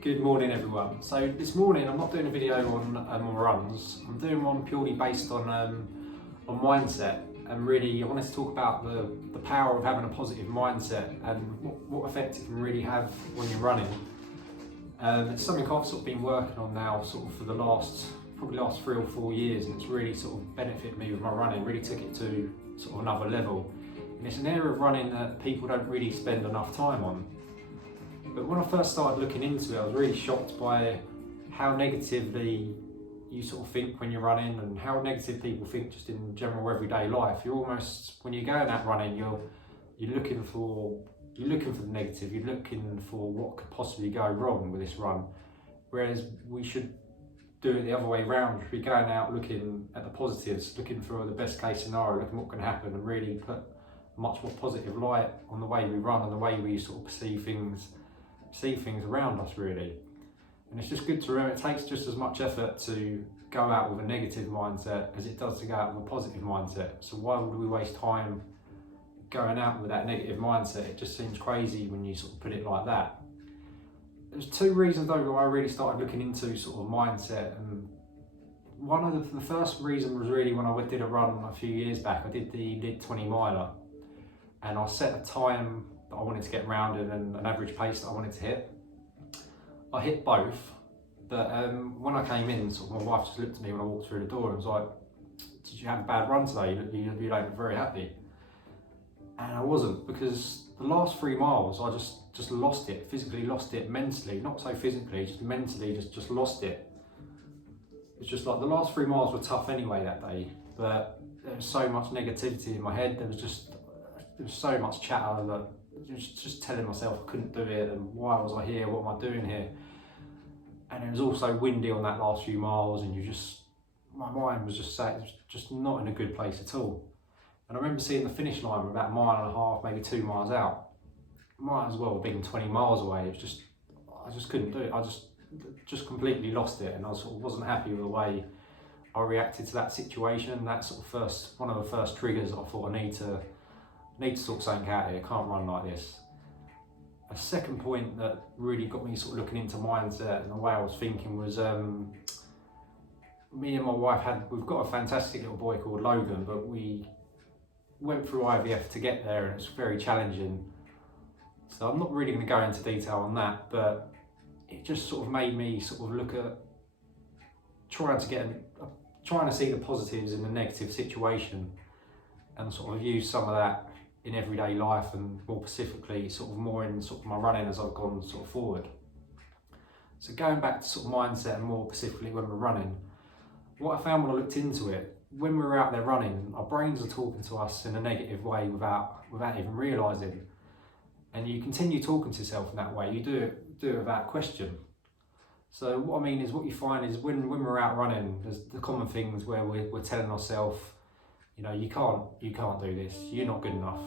Good morning everyone. So this morning I'm not doing a video on runs, I'm doing one purely based on mindset, and really I wanted to talk about the power of having a positive mindset and what effect it can really have when you're running. It's something I've sort of been working on now sort of for the last 3 or 4 years, and it's really sort of benefited me with my running, really took it to sort of another level. And it's an area of running that people don't really spend enough time on. But when I first started looking into it, I was really shocked by how negatively you sort of think when you're running, and how negative people think just in general everyday life. You're almost, when you're going out running, you're looking for the negative. You're looking for what could possibly go wrong with this run. Whereas we should do it the other way around. We should be going out looking at the positives, looking for the best case scenario, looking at what can happen, and really put a much more positive light on the way we run and the way we sort of perceive things around us, really. And it's just good to remember it takes just as much effort to go out with a negative mindset as it does to go out with a positive mindset. So why would we waste time going out with that negative mindset? It just seems crazy when you sort of put it like that. There's 2 reasons though why I really started looking into sort of mindset, and one of the first reason was really when I did a run a few years back. I did the Lid 20 miler, and I set a time that I wanted to get rounded and an average pace that I wanted to hit. I hit both, but when I came in, sort of my wife just looked at me when I walked through the door and was like, "Did you have a bad run today? You don't look very happy." And I wasn't, because the last 3 miles I just lost it, physically lost it, mentally, not so physically, just mentally just lost it. It's just like the last 3 miles were tough anyway that day, but there was so much negativity in my head. There was so much chatter that just telling myself I couldn't do it, and why was I here, what am I doing here? And it was also windy on that last few miles, and my mind was just saying, it was just not in a good place at all. And I remember seeing the finish line about 1.5 miles, maybe 2 miles out. Might as well have been 20 miles away. It was just, I just couldn't do it. I just completely lost it, and I sort of wasn't happy with the way I reacted to that situation. That sort of one of the first triggers. I thought I need to sort something out here. I can't run like this. A second point that really got me sort of looking into mindset and the way I was thinking was me and my wife we've got a fantastic little boy called Logan, but we went through IVF to get there, and it's very challenging. So I'm not really going to go into detail on that, but it just sort of made me sort of look at trying to see the positives in the negative situation, and sort of use some of that in everyday life, and more specifically sort of more in sort of my running as I've gone sort of forward. So going back to sort of mindset, and more specifically when we're running, what I found when I looked into it, when we're out there running, our brains are talking to us in a negative way without even realising. And you continue talking to yourself in that way, you do it without question. So what I mean is, what you find is when we're out running, there's the common things where we're telling ourselves, you know, you can't do this, you're not good enough.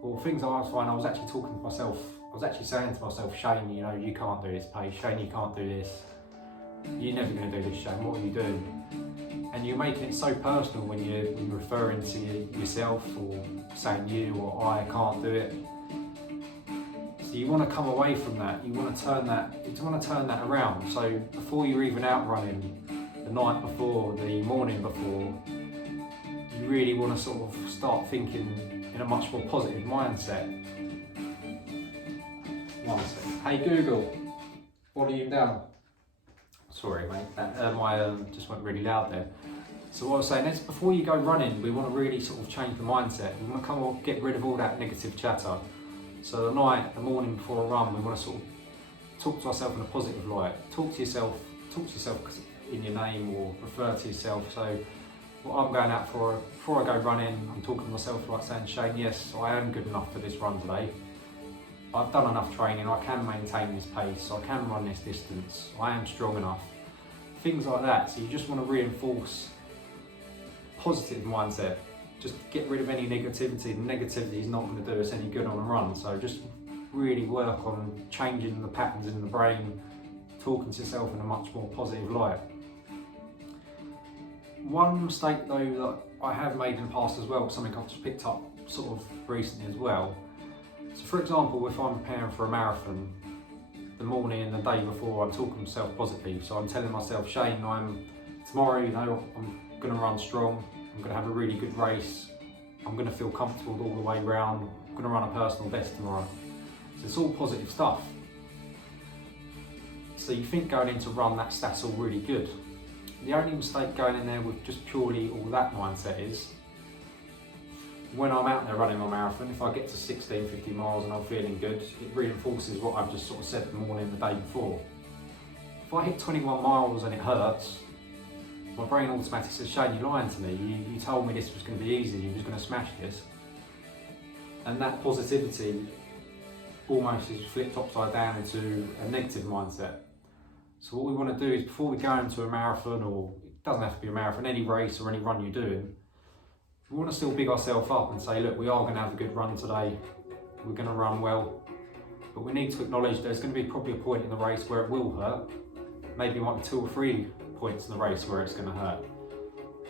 Or things I find I was actually talking to myself, I was actually saying to myself, "Shane, you know, you can't do this, Paige. Shane, you can't do this. You're never going to do this, Shane. What are you doing?" And you're making it so personal when you're referring to yourself, or saying you or I can't do it. So you want to come away from that. You want to turn that around. So before you're even out running, the night before, the morning before, you really want to sort of start thinking in a much more positive mindset. One second. Hey Google, volume down. Sorry mate, my just went really loud there. So what I was saying is, before you go running, we want to really sort of change the mindset. We want to get rid of all that negative chatter. So the morning before a run, we want to sort of talk to ourselves in a positive light. Talk to yourself in your name, or refer to yourself. So what I'm going out for, before I go running, I'm talking to myself like saying, "Shane, yes, I am good enough for this run today. I've done enough training, I can maintain this pace, I can run this distance, I am strong enough." Things like that. So you just want to reinforce positive mindset. Just get rid of any negativity. Negativity is not going to do us any good on a run. So just really work on changing the patterns in the brain, talking to yourself in a much more positive light. One mistake though that I have made in the past as well, something I've just picked up sort of recently as well. So for example, if I'm preparing for a marathon, the morning and the day before, I'm talking to myself positively. So I'm telling myself, Shane, tomorrow, you know, I'm going to run strong. I'm going to have a really good race. I'm going to feel comfortable all the way round. I'm going to run a personal best tomorrow. So it's all positive stuff. So you think going into run, that's all really good. The only mistake going in there with just purely all that mindset is, when I'm out there running my marathon, if I get to 1650 miles and I'm feeling good, it reinforces what I've just sort of said the morning the day before. If I hit 21 miles and it hurts, my brain automatically says, Shane, you're lying to me. You told me this was going to be easy, you was going to smash this. And that positivity almost is flipped upside down into a negative mindset. So what we want to do is, before we go into a marathon, or it doesn't have to be a marathon, any race or any run you're doing, we want to still big ourselves up and say, look, we are going to have a good run today, we're going to run well, but we need to acknowledge there's going to be probably a point in the race where it will hurt. Maybe it might be 2 or 3 points in the race where it's going to hurt,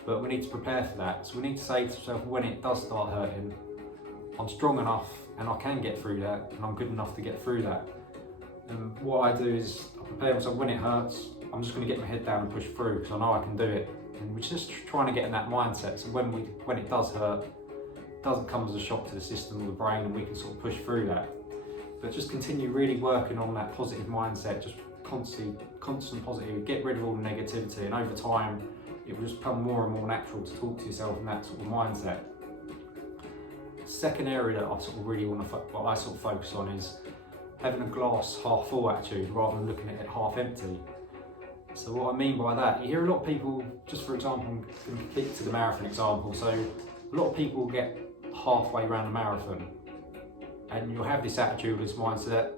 but we need to prepare for that. So we need to say to ourselves, when it does start hurting, I'm strong enough and I can get through that, and I'm good enough to get through that. And what I do is I prepare myself. When it hurts, I'm just going to get my head down and push through, because I know I can do it. And we're just trying to get in that mindset, so when it does hurt, it doesn't come as a shock to the system or the brain, and we can sort of push through that. But just continue really working on that positive mindset, just constant positive, get rid of all the negativity, and over time it will just become more and more natural to talk to yourself in that sort of mindset. Second area that I sort of really want to focus on is having a glass half full attitude rather than looking at it half empty. So what I mean by that, you hear a lot of people, just for example, keep to the marathon example, so a lot of people get halfway around a marathon and you'll have this attitude, this mindset,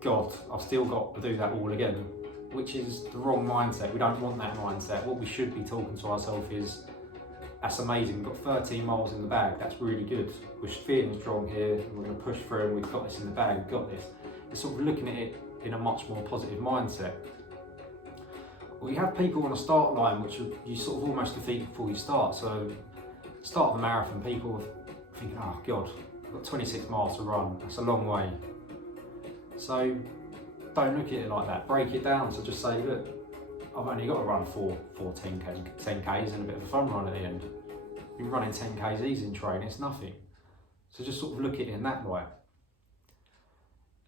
God, I've still got to do that all again, which is the wrong mindset. We don't want that mindset. What we should be talking to ourselves is, that's amazing, we've got 13 miles in the bag, that's really good. We're feeling strong here, and we're going to push through, and we've got this in the bag, we've got this. It's sort of looking at it in a much more positive mindset. Well, you have people on a start line which you sort of almost defeat before you start. So, start of a marathon, people are thinking, oh God, I've got 26 miles to run, that's a long way. So, don't look at it like that, break it down. So just say, look, I've only got to run 10Ks and a bit of a fun run at the end. You're running 10Ks easy in training, it's nothing. So just sort of look at it in that way.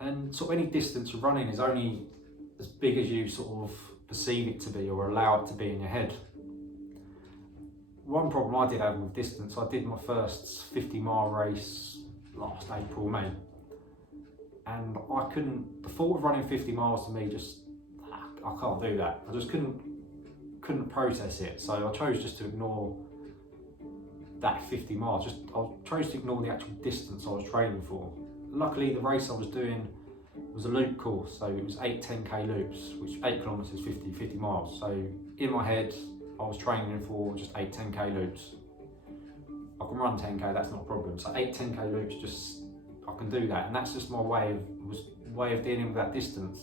And sort of any distance you're running is only as big as you sort of perceive it to be or allow it to be in your head. One problem I did have with distance, I did my first 50-mile race last April, May. And the thought of running 50 miles to me just, I can't do that. I just couldn't process it. So I chose just to ignore that 50 miles. I chose to ignore the actual distance I was training for. Luckily, the race I was doing was a loop course, so it was 8 10K loops, which 8 kilometers, 50 miles. So in my head, I was training for just 8 10K loops. I can run 10K, that's not a problem. So 8 10K loops, I can do that, and that's just my way of dealing with that distance.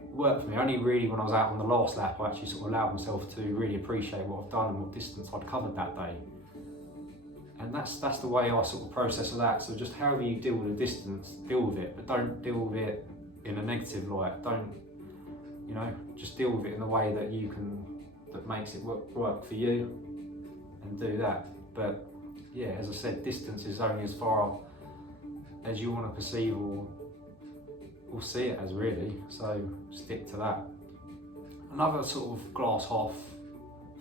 It worked for me. Only really when I was out on the last lap, I actually sort of allowed myself to really appreciate what I've done and what distance I'd covered that day. And that's the way I sort of process that. So just however you deal with the distance, deal with it, but don't deal with it in a negative light. Don't, just deal with it in a way that makes it work for you, and do that. But yeah, as I said, distance is only as far as you want to perceive or see it as, really. So stick to that. Another sort of glass half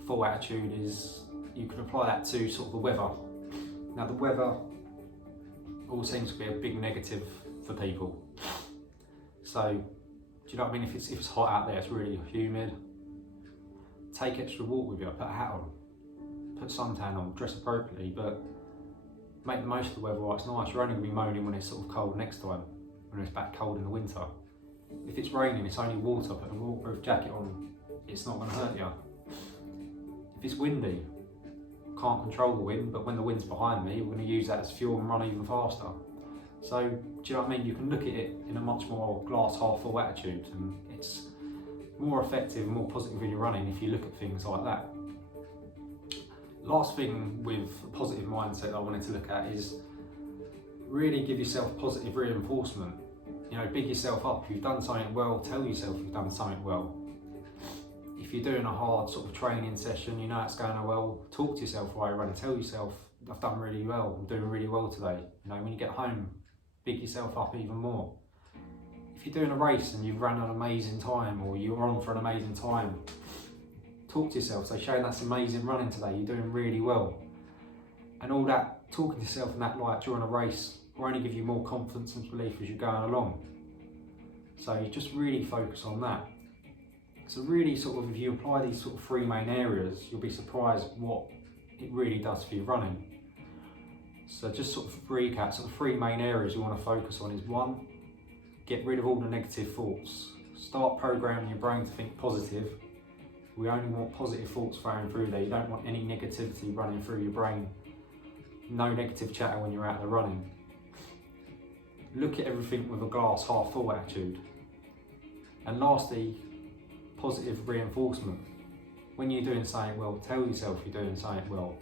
full attitude is, you can apply that to sort of the weather. Now the weather all seems to be a big negative for people. So, do you know what I mean? If it's hot out there, it's really humid, take extra water with you, put a hat on, put suntan on, dress appropriately, but make the most of the weather while it's nice. You're only going to be moaning when it's sort of cold next time, when it's back cold in the winter. If it's raining, it's only water, put a waterproof jacket on, it's not going to hurt you. If it's windy, can't control the wind, but when the wind's behind me, we're going to use that as fuel and run even faster. So, do you know what I mean? You can look at it in a much more glass half full attitude, and it's more effective and more positive when you're running if you look at things like that. Last thing with a positive mindset that I wanted to look at is really give yourself positive reinforcement You know, big yourself up. If you've done something well, tell yourself you've done something well. If you're doing a hard sort of training session, you know it's going well, talk to yourself while you're running. Tell yourself, I've done really well, I'm doing really well today. You know, when you get home, big yourself up even more. If you're doing a race and you've run an amazing time, or you're on for an amazing time, talk to yourself, say, Shane, that's amazing running today, you're doing really well. And all that, talking to yourself in that light during a race will only give you more confidence and belief as you're going along. So you just really focus on that. So really sort of, if you apply these sort of three main areas, you'll be surprised what it really does for your running. So just sort of recap, so the three main areas you want to focus on is 1, get rid of all the negative thoughts. Start programming your brain to think positive. We only want positive thoughts flowing through there. You don't want any negativity running through your brain. No negative chatter when you're out there running. Look at everything with a glass half full attitude. And lastly, positive reinforcement. When you're doing something well, tell yourself you're doing something well.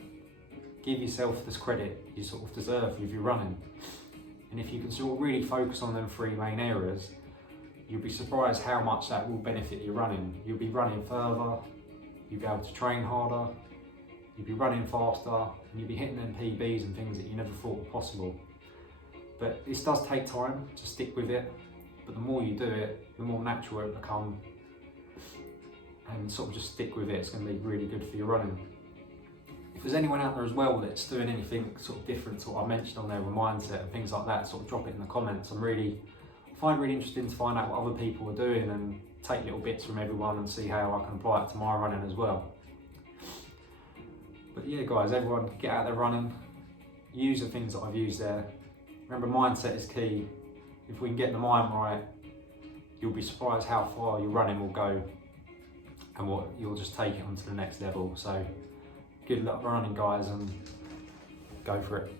Give yourself this credit you sort of deserve if you're running. And if you can sort of really focus on them three main areas, you'll be surprised how much that will benefit your running. You'll be running further, you'll be able to train harder, you'll be running faster, and you'll be hitting them PBs and things that you never thought were possible. But this does take time to stick with it, but the more you do it, the more natural it will become, and sort of just stick with it. It's going to be really good for your running. If there's anyone out there as well that's doing anything sort of different to what I mentioned on there with mindset and things like that, sort of drop it in the comments. I find it really interesting to find out what other people are doing and take little bits from everyone and see how I can apply it to my running as well. But yeah guys, everyone get out there running, use the things that I've used there. Remember, mindset is key. If we can get the mind right, you'll be surprised how far your running will go, and what you'll just take it on to the next level. So good luck running guys, and go for it.